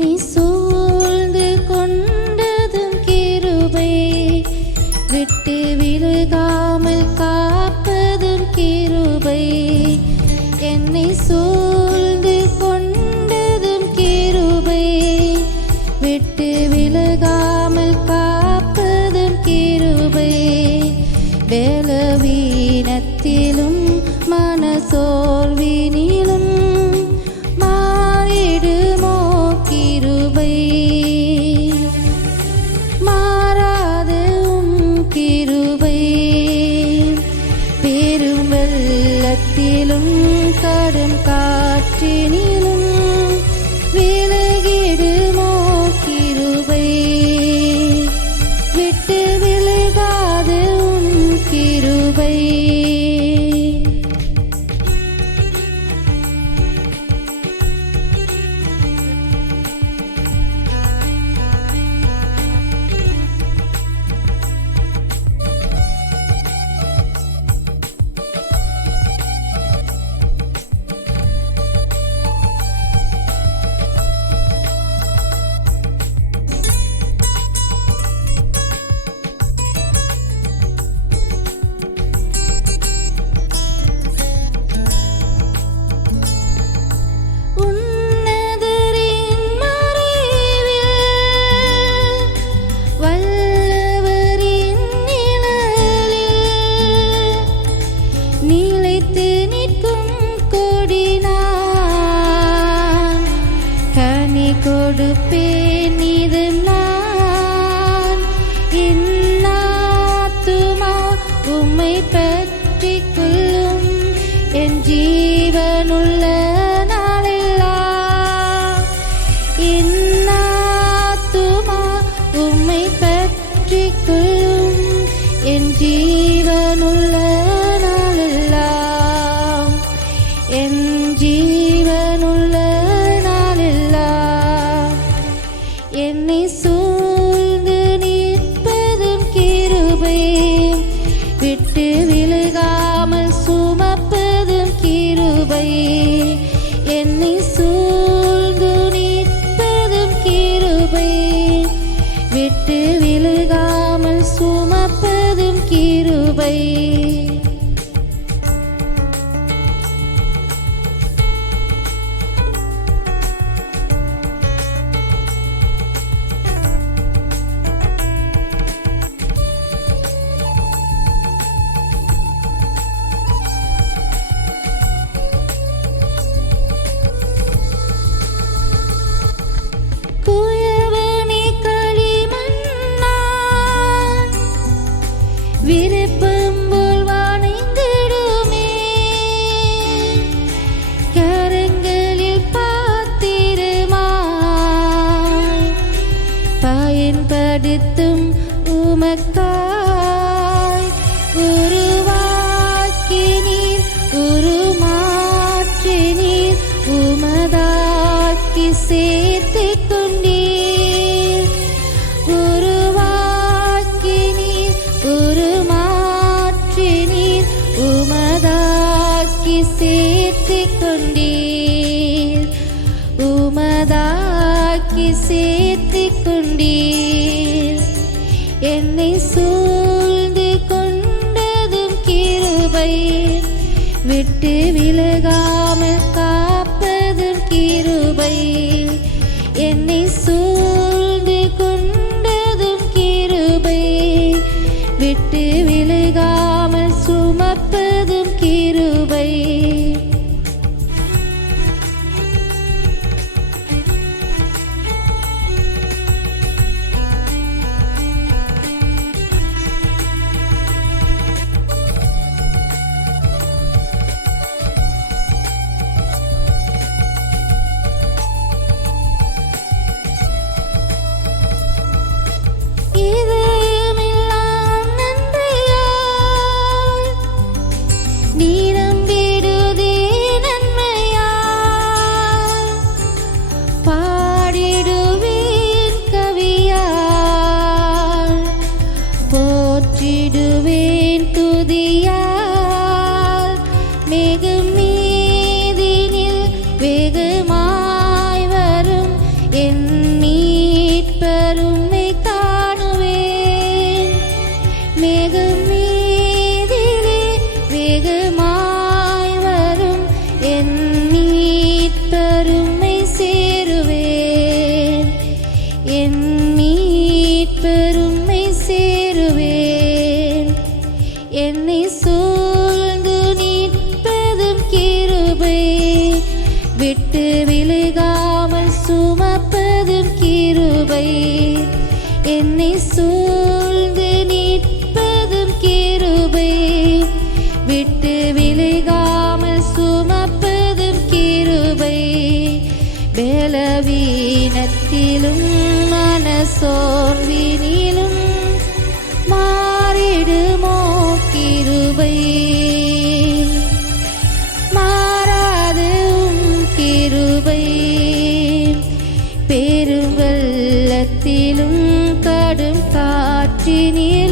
என்னை சூழ்ந்து கொண்டதும் கிருபை. விட்டு விலகாமல் காப்பதும் கிருபை. என்னை சூழ்ந்து கொண்டதும் கிருபை. விட்டு விலகாமல் காப்பதும் கிருபை. பலவீனத்திலும் மனசோர்வினிலும் கடும் காற்றினிலும் கொடுப்பேன் இது நான். இன்னாத்துமா உம்மை பற்றிக் கொள்ளும். என் ஜீவனுள்ள நாளெல்லாம் இன்னாத்துமா உம்மை கொள்ளும். என் ஜீவனுள்ள சூழ்ந்து நிற்பதும் கிருபை. விட்டு விழுகாமல் சுமப்பதும் கிருபை. என்னை சூழ்ந்து நிற்பதும் கிருபை. விட்டு விலகாமல் சுமப்பதும் கிருபை. சேர்த்து கொண்டீர் உமதாக்கி சேர்த்து கொண்டீர் என்னை சூ விட்டு விழுகாமல் சுமப்பதும் கிருபை. என்னை சூழ்ந்து நிற்பதும் கிருபை. விட்டு விழுகாமல் சுமப்பதும் கிருபை. பலவீனத்திலும் மனசோர்வினி তিনি